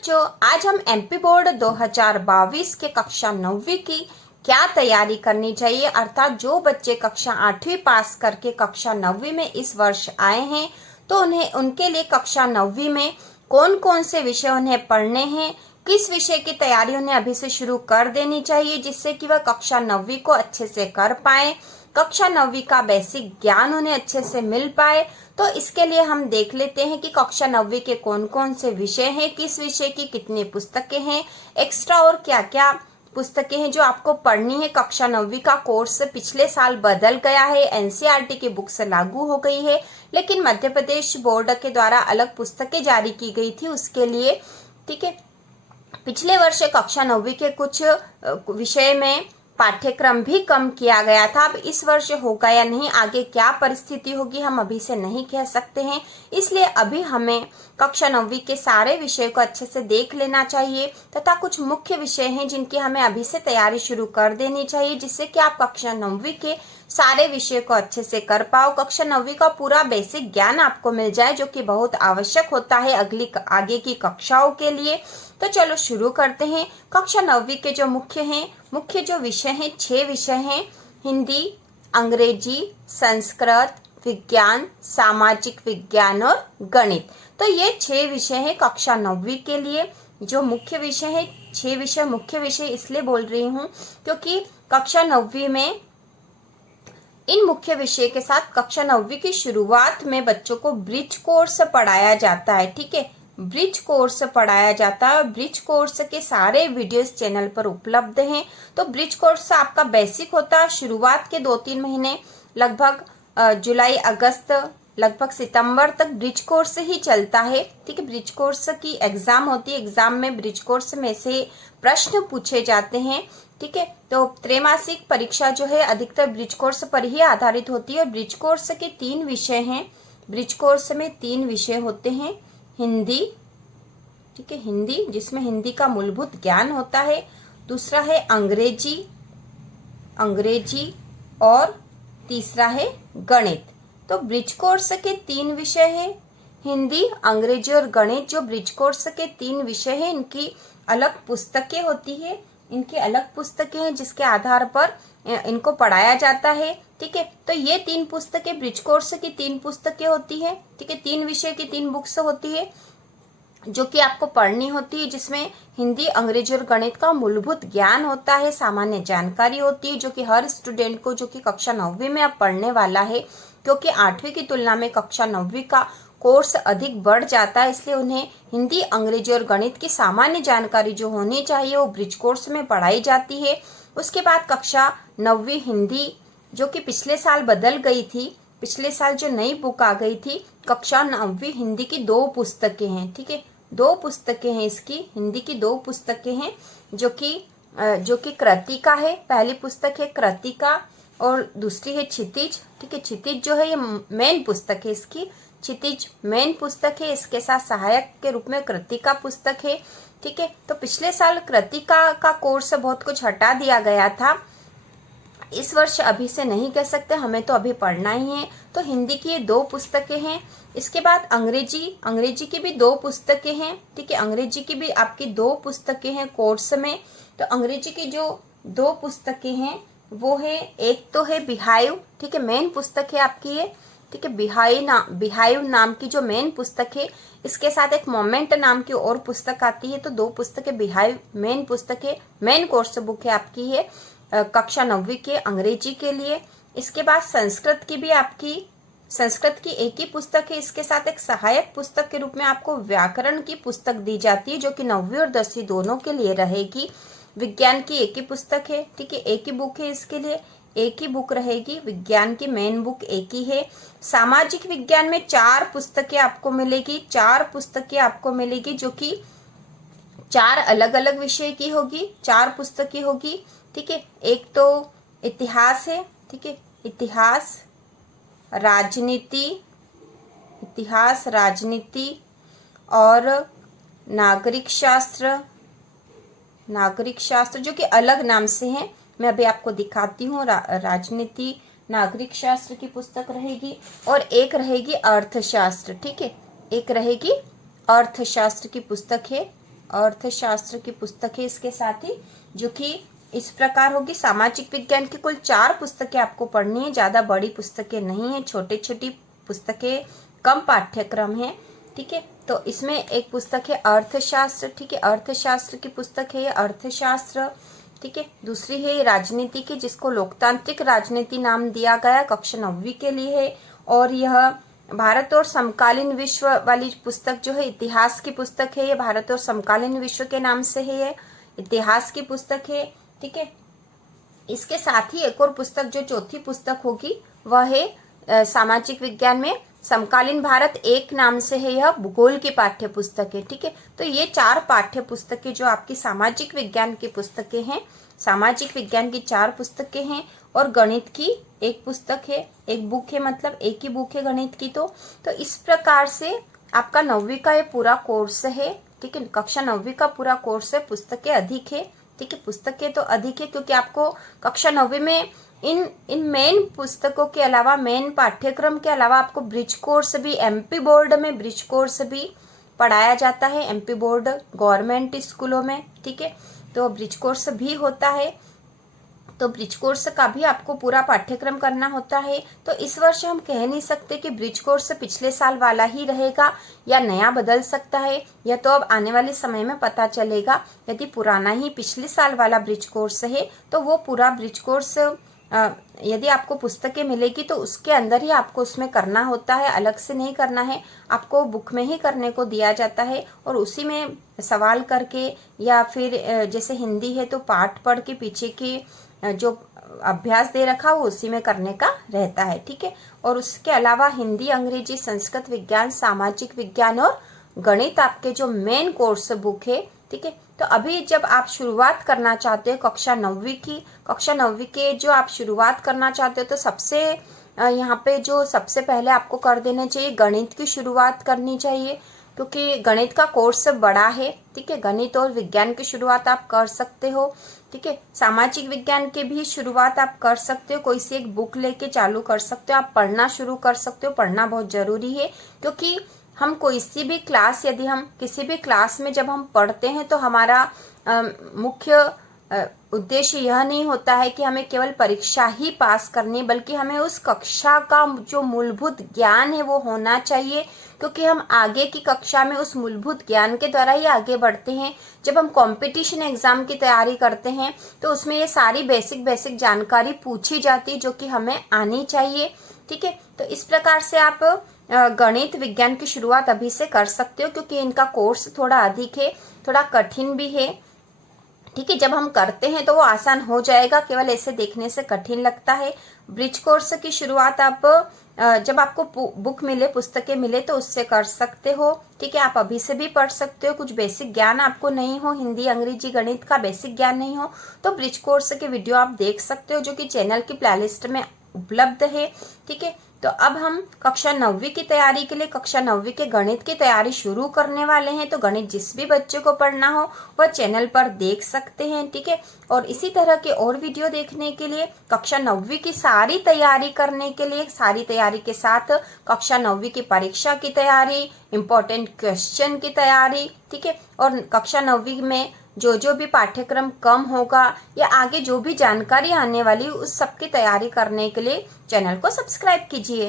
बच्चों, आज हम एमपी बोर्ड 2022 के कक्षा 9वीं की क्या तैयारी करनी चाहिए, अर्थात जो बच्चे कक्षा 8वीं पास करके कक्षा 9वीं में इस वर्ष आए हैं तो उन्हें उनके लिए कक्षा 9वीं में कौन कौन से विषय उन्हें पढ़ने हैं, किस विषय की तैयारी उन्हें अभी से शुरू कर देनी चाहिए जिससे कि वह कक्षा 9वीं को अच्छे से कर पाए, कक्षा 9वीं का बेसिक ज्ञान उन्हें अच्छे से मिल पाए। तो इसके लिए हम देख लेते हैं कि कक्षा 9वीं के कौन कौन से विषय हैं, किस विषय की कितनी पुस्तकें हैं, एक्स्ट्रा और क्या क्या पुस्तकें हैं जो आपको पढ़नी है। कक्षा 9वीं का कोर्स पिछले साल बदल गया है, एनसीईआरटी की बुक से लागू हो गई है, लेकिन मध्य प्रदेश बोर्ड के द्वारा अलग पुस्तकें जारी की गई थी उसके लिए। ठीक है, पिछले वर्ष कक्षा 9वीं के कुछ विषय में पाठ्यक्रम भी कम किया गया था। अब इस वर्ष होगा या नहीं, आगे क्या परिस्थिति होगी हम अभी से नहीं कह सकते हैं, इसलिए अभी हमें कक्षा 9वीं के सारे विषय को अच्छे से देख लेना चाहिए तथा कुछ मुख्य विषय हैं जिनकी हमें अभी से तैयारी शुरू कर देनी चाहिए जिससे कि आप कक्षा 9वीं के सारे विषय को अच्छे से कर पाओ, कक्षा 9वीं का पूरा बेसिक ज्ञान आपको मिल जाए जो कि बहुत आवश्यक होता है आगे की कक्षाओं के लिए। तो चलो शुरू करते हैं। कक्षा 9वीं के जो मुख्य जो विषय हैं 6 विषय हैं, हिंदी, अंग्रेजी, संस्कृत, विज्ञान, सामाजिक विज्ञान और गणित। तो ये 6 विषय हैं कक्षा 9वीं के लिए जो मुख्य विषय है। 6 विषय मुख्य विषय इसलिए बोल रही हूँ क्योंकि कक्षा 9वीं में इन मुख्य विषय के साथ कक्षा 9वीं की शुरुआत में बच्चों को ब्रिज कोर्स पढ़ाया जाता है। ठीक है, ब्रिज कोर्स पढ़ाया जाता है। ब्रिज कोर्स के सारे वीडियोस चैनल पर उपलब्ध हैं। तो ब्रिज कोर्स आपका बेसिक होता है, शुरुआत के 2-3 महीने लगभग जुलाई अगस्त लगभग सितंबर तक ब्रिज कोर्स ही चलता है। ठीक है, ब्रिज कोर्स की एग्जाम होती है, एग्जाम में ब्रिज कोर्स में से प्रश्न पूछे जाते हैं। ठीक है, तो त्रैमासिक परीक्षा जो है अधिकतर ब्रिज कोर्स पर ही आधारित होती है। ब्रिज कोर्स के 3 विषय हैं। ब्रिज कोर्स में 3 विषय होते हैं, हिंदी, ठीक है, हिंदी जिसमें हिंदी का मूलभूत ज्ञान होता है, दूसरा है अंग्रेजी और तीसरा है गणित। तो ब्रिज कोर्स के 3 विषय हैं, हिंदी, अंग्रेजी और गणित। जो ब्रिज कोर्स के 3 विषय हैं इनकी अलग पुस्तकें होती है, इनकी अलग पुस्तकें हैं जिसके आधार पर इनको पढ़ाया जाता है। ठीक है, तो ये 3 पुस्तकें ब्रिज कोर्स की 3 पुस्तकें होती है। ठीक है, 3 विषय की 3 बुक्स होती है जो कि आपको पढ़नी होती है, जिसमें हिंदी, अंग्रेजी और गणित का मूलभूत ज्ञान होता है, सामान्य जानकारी होती है जो कि हर स्टूडेंट को जो कि कक्षा 9वीं में अब पढ़ने वाला है, क्योंकि 8वीं की तुलना में कक्षा 9वीं का कोर्स अधिक बढ़ जाता है, इसलिए उन्हें हिंदी, अंग्रेजी और गणित की सामान्य जानकारी जो होनी चाहिए वो ब्रिज कोर्स में पढ़ाई जाती है। उसके बाद कक्षा 9वीं हिंदी जो कि पिछले साल बदल गई थी, पिछले साल जो नई बुक आ गई थी, कक्षा 9वीं हिंदी की 2 पुस्तकें हैं। ठीक है, 2 पुस्तकें हैं, इसकी हिंदी की 2 पुस्तकें हैं जो कि कृतिका है। पहली पुस्तक है कृतिका और दूसरी है क्षितिज। ठीक है, क्षितिज जो है ये मेन पुस्तक है, इसकी क्षितिज मेन पुस्तक है, इसके साथ सहायक के रूप में कृतिका पुस्तक है। ठीक है, तो पिछले साल कृतिका का कोर्स बहुत कुछ हटा दिया गया था, इस वर्ष अभी से नहीं कह सकते, हमें तो अभी पढ़ना ही है। तो हिंदी की ये 2 पुस्तकें हैं। इसके बाद अंग्रेजी की भी 2 पुस्तकें हैं। ठीक है, अंग्रेजी की भी आपकी 2 पुस्तकें हैं कोर्स में। तो अंग्रेजी की जो 2 पुस्तकें हैं वो है, एक तो है बिहाइव, ठीक है, मेन पुस्तक है आपकी ये। ठीक है, बिहाइव नाम की जो मेन पुस्तक है, इसके साथ एक मोमेंट नाम की और पुस्तक आती है। तो 2 पुस्तकें बिहाइव मेन पुस्तक है, मेन कोर्स बुक है आपकी है कक्षा 9वीं के अंग्रेजी के लिए। इसके बाद संस्कृत की भी आपकी संस्कृत की एक ही पुस्तक है, इसके साथ एक सहायक पुस्तक के रूप में आपको व्याकरण की पुस्तक दी जाती है जो कि 9वीं और 10वीं दोनों के लिए रहेगी। विज्ञान की एक ही पुस्तक है। ठीक है, एक ही बुक है, इसके लिए एक ही बुक रहेगी, विज्ञान की मेन बुक एक ही है। सामाजिक विज्ञान में 4 पुस्तकें आपको मिलेगी, 4 पुस्तकें आपको मिलेगी जो कि 4 अलग अलग विषय की होगी, 4 पुस्तकें होगी। ठीक है, एक तो इतिहास है। ठीक है, इतिहास, राजनीति और नागरिक शास्त्र जो कि अलग नाम से हैं, मैं अभी आपको दिखाती हूँ। राजनीति, नागरिक शास्त्र की पुस्तक रहेगी और एक रहेगी अर्थशास्त्र। ठीक है, एक रहेगी अर्थशास्त्र की पुस्तक है। अर्थशास्त्र की पुस्तक है इसके साथ ही, जो कि इस प्रकार होगी। सामाजिक विज्ञान की कुल 4 पुस्तकें आपको पढ़नी है, ज्यादा बड़ी पुस्तकें नहीं है, छोटे छोटी पुस्तकें, कम पाठ्यक्रम है, ठीक है। तो इसमें एक पुस्तक है अर्थशास्त्र, ठीक है, अर्थशास्त्र की पुस्तक है ये, अर्थशास्त्र, ठीक है। दूसरी है राजनीति की, जिसको लोकतांत्रिक राजनीति नाम दिया गया, कक्षा 9वीं के लिए है। और यह भारत और समकालीन विश्व वाली पुस्तक जो है इतिहास की पुस्तक है, ये भारत और समकालीन विश्व के नाम से है, ये इतिहास की पुस्तक है, ठीक है। इसके साथ ही एक और पुस्तक जो चौथी पुस्तक होगी वह है सामाजिक विज्ञान में समकालीन भारत एक नाम से है, यह भूगोल की पाठ्य पुस्तक है, ठीक है। तो ये 4 पाठ्य पुस्तकें जो आपकी सामाजिक विज्ञान की पुस्तकें हैं, सामाजिक विज्ञान की 4 पुस्तकें हैं, और गणित की एक पुस्तक है, एक बुक है, मतलब एक ही बुक है गणित की। तो इस प्रकार से आपका 9वीं का ये पूरा कोर्स है, ठीक है, कक्षा 9वीं का पूरा कोर्स है। पुस्तकें अधिक है, ठीक है, पुस्तकें तो अधिक है क्योंकि आपको कक्षा 9वीं में इन मेन पुस्तकों के अलावा, मेन पाठ्यक्रम के अलावा आपको ब्रिज कोर्स भी, एमपी बोर्ड में ब्रिज कोर्स भी पढ़ाया जाता है, एमपी बोर्ड गवर्नमेंट स्कूलों में, ठीक है। तो ब्रिज कोर्स भी होता है, तो ब्रिज कोर्स का भी आपको पूरा पाठ्यक्रम करना होता है। तो इस वर्ष हम कह नहीं सकते कि ब्रिज कोर्स पिछले साल वाला ही रहेगा या नया बदल सकता है, यह तो अब आने वाले समय में पता चलेगा। यदि पुराना ही पिछले साल वाला ब्रिज कोर्स है तो वो पूरा ब्रिज कोर्स यदि आपको पुस्तकें मिलेगी तो उसके अंदर ही आपको उसमें करना होता है, अलग से नहीं करना है, आपको बुक में ही करने को दिया जाता है। और उसी में सवाल करके या फिर जैसे हिंदी है तो पाठ पढ़ के पीछे के जो अभ्यास दे रखा वो उसी में करने का रहता है, ठीक है। और उसके अलावा हिंदी, अंग्रेजी, संस्कृत, विज्ञान, सामाजिक विज्ञान और गणित आपके जो मेन कोर्स बुक है, ठीक है। तो अभी जब आप शुरुआत करना चाहते हो कक्षा 9वीं की, कक्षा 9वीं के जो आप शुरुआत करना चाहते हो तो सबसे यहाँ पे जो सबसे पहले आपको कर देना चाहिए, गणित की शुरुआत करनी चाहिए, क्योंकि गणित का कोर्स बड़ा है, ठीक है। गणित और विज्ञान की शुरुआत आप कर सकते हो, ठीक है। सामाजिक विज्ञान की भी शुरुआत आप कर सकते हो, कोई सी एक बुक लेके चालू कर सकते हो, आप पढ़ना शुरू कर सकते हो। पढ़ना बहुत जरूरी है, क्योंकि हम कोई सी भी क्लास, यदि हम किसी भी क्लास में जब हम पढ़ते हैं तो हमारा मुख्य उद्देश्य यह नहीं होता है कि हमें केवल परीक्षा ही पास करनी, बल्कि हमें उस कक्षा का जो मूलभूत ज्ञान है वो होना चाहिए, क्योंकि हम आगे की कक्षा में उस मूलभूत ज्ञान के द्वारा ही आगे बढ़ते हैं। जब हम कंपटीशन एग्जाम की तैयारी करते हैं तो उसमें ये सारी बेसिक जानकारी पूछी जाती है जो कि हमें आनी चाहिए, ठीक है। तो इस प्रकार से आप गणित, विज्ञान की शुरुआत अभी से कर सकते हो, क्योंकि इनका कोर्स थोड़ा अधिक है, थोड़ा कठिन भी है, ठीक है। जब हम करते हैं तो वो आसान हो जाएगा, केवल ऐसे देखने से कठिन लगता है। ब्रिज कोर्स की शुरुआत आप जब आपको बुक मिले, पुस्तकें मिले तो उससे कर सकते हो, ठीक है। आप अभी से भी पढ़ सकते हो। कुछ बेसिक ज्ञान आपको नहीं हो, हिंदी, अंग्रेजी, गणित का बेसिक ज्ञान नहीं हो तो ब्रिज कोर्स के वीडियो आप देख सकते हो, जो कि चैनल की प्लेलिस्ट में उपलब्ध है, ठीक है। तो अब हम कक्षा 9वीं की तैयारी के लिए कक्षा 9वीं के गणित की तैयारी शुरू करने वाले हैं। तो गणित जिस भी बच्चे को पढ़ना हो वह चैनल पर देख सकते हैं, ठीक है। और इसी तरह के और वीडियो देखने के लिए, कक्षा 9वीं की सारी तैयारी करने के लिए, सारी तैयारी के साथ कक्षा 9वीं की परीक्षा की तैयारी, इम्पोर्टेंट क्वेश्चन की तैयारी, ठीक है। और कक्षा 9वीं में जो भी पाठ्यक्रम कम होगा या आगे जो भी जानकारी आने वाली उस सब की तैयारी करने के लिए चैनल को सब्सक्राइब कीजिए।